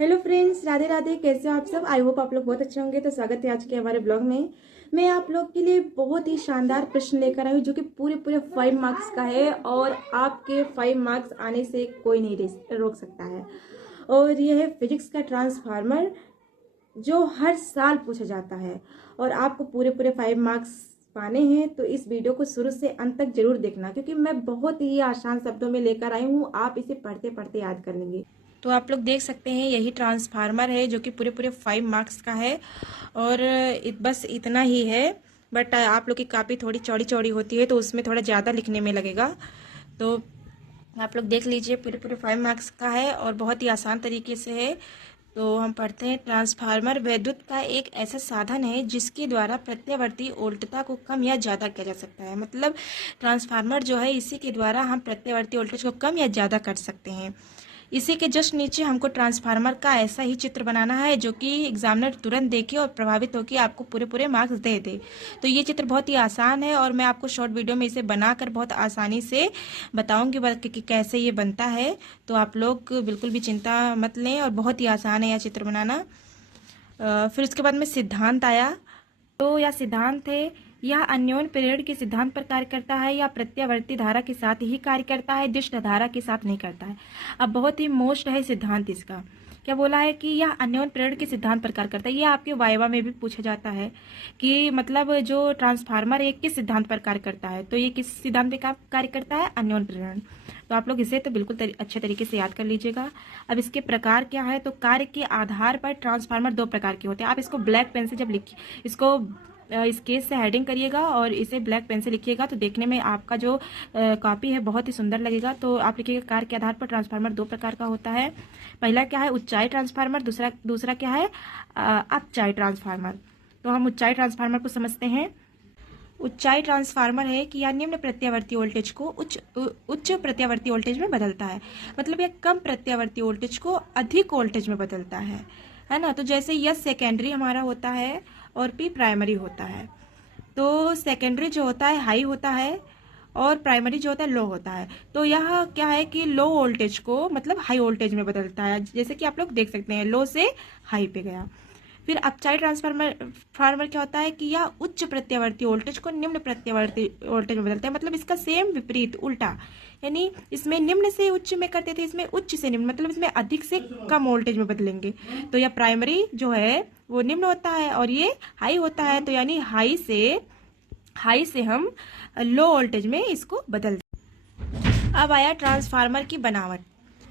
Hello friends, Radhe Radhe. कैसे हो आप सब? आई होप आप लोग बहुत अच्छे होंगे। तो स्वागत है आज के हमारे ब्लॉग में। मैं आप लोग के लिए बहुत ही शानदार प्रश्न लेकर आई हूँ जो कि पूरे पूरे 5 मार्क्स का है और आपके 5 मार्क्स आने से कोई नहीं रोक सकता है। और यह है फिजिक्स का ट्रांसफार्मर जो हर साल पूछा जाता है और आपको पूरे पूरे 5 मार्क्स पाने हैं। तो इस वीडियो को शुरू से अंत तक जरूर देखना क्योंकि मैं बहुत ही आसान शब्दों में लेकर आई हूँ। आप इसे पढ़ते पढ़ते याद कर लेंगे। तो आप लोग देख सकते हैं यही ट्रांसफार्मर है जो कि पूरे पूरे 5 मार्क्स का है और बस इतना ही है। बट आप लोग की कापी थोड़ी चौड़ी चौड़ी होती है तो उसमें थोड़ा ज़्यादा लिखने में लगेगा। तो आप लोग देख लीजिए पूरे पूरे 5 मार्क्स का है और बहुत ही आसान तरीके से है। तो हम पढ़ते हैं। ट्रांसफार्मर विद्युत का एक ऐसा साधन है जिसके द्वारा प्रत्यावर्ती वोल्टता को कम या ज़्यादा किया जा सकता है। मतलब ट्रांसफार्मर जो है इसी के द्वारा हम प्रत्यावर्ती वोल्टेज को कम या ज़्यादा कर सकते हैं। इसी के जस्ट नीचे हमको ट्रांसफार्मर का ऐसा ही चित्र बनाना है जो कि एग्जामिनर तुरंत देखे और प्रभावित होकर आपको पूरे पूरे मार्क्स दे दे। तो ये चित्र बहुत ही आसान है और मैं आपको शॉर्ट वीडियो में इसे बनाकर बहुत आसानी से बताऊंगी कि कैसे ये बनता है। तो आप लोग बिल्कुल भी चिंता मत लें और बहुत ही आसान है यह चित्र बनाना। फिर उसके बाद में सिद्धांत आया। तो यह सिद्धांत है, यह अन्योन्य प्रेरण के सिद्धांत पर कार्य करता है या प्रत्यावर्ती धारा के साथ ही कार्य करता है, दिष्ट धारा के साथ नहीं करता है। अब बहुत ही मोस्ट है सिद्धांत इसका। क्या बोला है कि यह अन्योन्य प्रेरण के सिद्धांत पर कार्य करता है। यह आपके वाइवा में भी पूछा जाता है कि मतलब जो ट्रांसफार्मर है किस सिद्धांत पर कार्य करता है। तो ये किस सिद्धांत पर कार्य करता है? अन्योन्य प्रेरण। तो आप लोग इसे तो बिल्कुल अच्छे तरीके से याद कर लीजिएगा। अब इसके प्रकार क्या है? तो कार्य के आधार पर ट्रांसफार्मर दो प्रकार के होते हैं। आप इसको ब्लैक पेन से जब लिखिए, इसको इस केस से हेडिंग करिएगा और इसे ब्लैक पेन से लिखिएगा तो देखने में आपका जो कॉपी है बहुत ही सुंदर लगेगा। तो आप लिखिएगा कार्य के आधार पर ट्रांसफार्मर दो प्रकार का होता है। पहला क्या है? ऊंचाई ट्रांसफार्मर। दूसरा क्या है? अपचाई ट्रांसफार्मर। तो हम ऊंचाई ट्रांसफार्मर को समझते हैं। ऊंचाई ट्रांसफार्मर है कि यह निम्न प्रत्यावर्ती वोल्टेज को उच्च प्रत्यावर्ती वोल्टेज में बदलता है। मतलब यह कम प्रत्यावर्ती वोल्टेज को अधिक वोल्टेज में बदलता है ना। तो जैसे यह सेकेंडरी हमारा होता है और पी प्राइमरी होता है। तो सेकेंडरी जो होता है हाई होता है और प्राइमरी जो होता है लो होता है। तो यह क्या है कि लो वोल्टेज को मतलब हाई वोल्टेज में बदलता है, जैसे कि आप लोग देख सकते हैं लो से हाई पे गया। फिर अपचाई ट्रांसफार्मर क्या होता है कि यह उच्च प्रत्यावर्ती वोल्टेज को निम्न प्रत्यावर्ती वोल्टेज में बदलता है। मतलब इसका सेम विपरीत उल्टा, यानी इसमें निम्न से उच्च में करते थे, इसमें उच्च से निम्न, मतलब इसमें अधिक से कम वोल्टेज में बदलेंगे। तो यह प्राइमरी जो है वो निम्न होता है और ये हाई होता है। तो यानी हाई से हम लो वोल्टेज में इसको बदल। अब आया ट्रांसफार्मर की बनावट।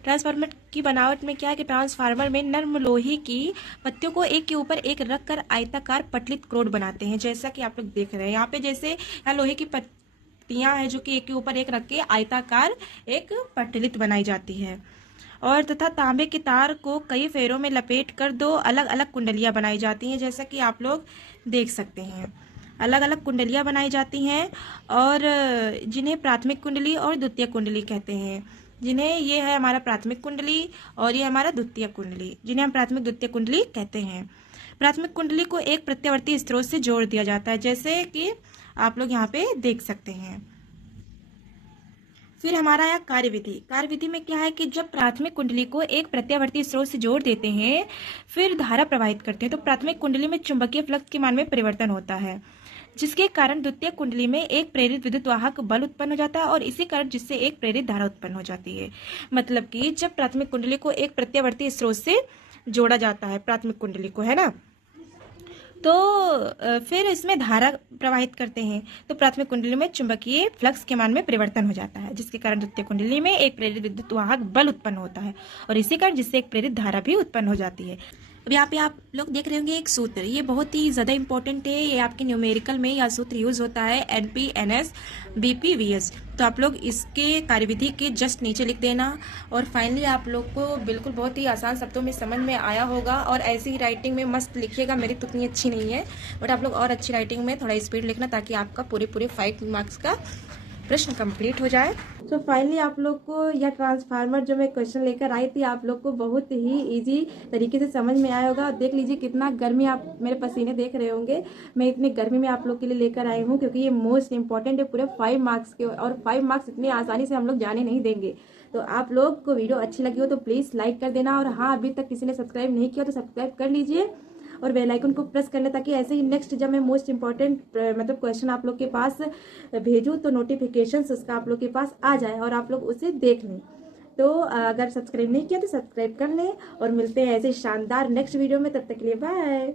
ट्रांसफार्मर की बनावट में क्या है कि ट्रांसफार्मर में नर्म लोहे की पत्तियों को एक के ऊपर एक रखकर आयताकार पटलित क्रोड बनाते हैं। जैसा कि आप लोग देख रहे हैं यहाँ पे, जैसे यहाँ लोहे की पत्तियां हैं जो कि एक के ऊपर एक रख के आयताकार एक पटलित बनाई जाती है। और तथा तांबे के तार को कई फेरों में लपेट कर दो अलग अलग कुंडलियां बनाई जाती हैं। जैसा कि आप लोग देख सकते हैं अलग अलग कुंडलियां बनाई जाती हैं और जिन्हें प्राथमिक कुंडली और द्वितीय कुंडली कहते हैं। जिन्हें ये है हमारा प्राथमिक कुंडली और ये हमारा द्वितीय कुंडली, जिन्हें हम प्राथमिक द्वितीय कुंडली कहते हैं। प्राथमिक कुंडली को एक प्रत्यावर्ती स्रोत से जोड़ दिया जाता है, जैसे कि आप लोग यहाँ पे देख सकते हैं। फिर हमारा आया कार्यविधि। कार्यविधि में क्या है कि जब प्राथमिक कुंडली को एक प्रत्यावर्ती स्रोत से जोड़ देते हैं फिर धारा प्रवाहित करते हैं तो प्राथमिक कुंडली में चुंबकीय फ्लक्स के मान में परिवर्तन होता है, जिसके कारण द्वितीय कुंडली में एक प्रेरित विद्युत वाहक बल उत्पन्न हो जाता है और इसी कारण जिससे एक प्रेरित धारा उत्पन्न हो जाती है। मतलब कि जब प्राथमिक कुंडली को एक प्रत्यावर्ती स्रोत से जोड़ा जाता है, प्राथमिक कुंडली को, है ना, तो फिर इसमें धारा प्रवाहित करते हैं तो प्राथमिक कुंडली में चुंबकीय फ्लक्स के मान में परिवर्तन हो जाता है, जिसके कारण द्वितीय कुंडली में एक प्रेरित विद्युत वाहक बल उत्पन्न होता है और इसी कारण जिससे एक प्रेरित धारा भी उत्पन्न हो जाती है। अब यहाँ पे आप लोग देख रहे होंगे एक सूत्र, ये बहुत ही ज़्यादा इंपॉर्टेंट है। ये आपके न्यूमेरिकल में यह सूत्र यूज होता है NP NS BP VS। तो आप लोग इसके कार्यविधि के जस्ट नीचे लिख देना और फाइनली आप लोग को बिल्कुल बहुत ही आसान शब्दों में समझ में आया होगा। और ऐसी ही राइटिंग में मस्त लिखिएगा, मेरी तो उतनी अच्छी नहीं है बट आप लोग और अच्छी राइटिंग में थोड़ा स्पीड लिखना ताकि आपका पूरे 5 मार्क्स का प्रश्न कंप्लीट हो जाए। तो फाइनली आप लोग को यह ट्रांसफार्मर जो मैं क्वेश्चन लेकर आई थी आप लोग को बहुत ही इजी तरीके से समझ में आया होगा। देख लीजिए कितना गर्मी, आप मेरे पसीने देख रहे होंगे, मैं इतनी गर्मी में आप लोग के लिए लेकर आई हूँ क्योंकि ये मोस्ट इंपॉर्टेंट है पूरे 5 मार्क्स के और 5 मार्क्स इतनी आसानी से हम लोग जाने नहीं देंगे। तो आप लोग को वीडियो अच्छी लगी हो तो प्लीज़ लाइक कर देना, और हाँ अभी तक किसी ने सब्सक्राइब नहीं किया तो सब्सक्राइब कर लीजिए और बेल आइकन को प्रेस कर ले, ताकि ऐसे ही नेक्स्ट जब मैं मोस्ट इंपॉर्टेंट मतलब क्वेश्चन आप लोग के पास भेजूँ तो नोटिफिकेशंस उसका आप लोग के पास आ जाए और आप लोग उसे देख लें। तो अगर सब्सक्राइब नहीं किया तो सब्सक्राइब कर लें, और मिलते हैं ऐसे शानदार नेक्स्ट वीडियो में। तब तक के लिए बाय।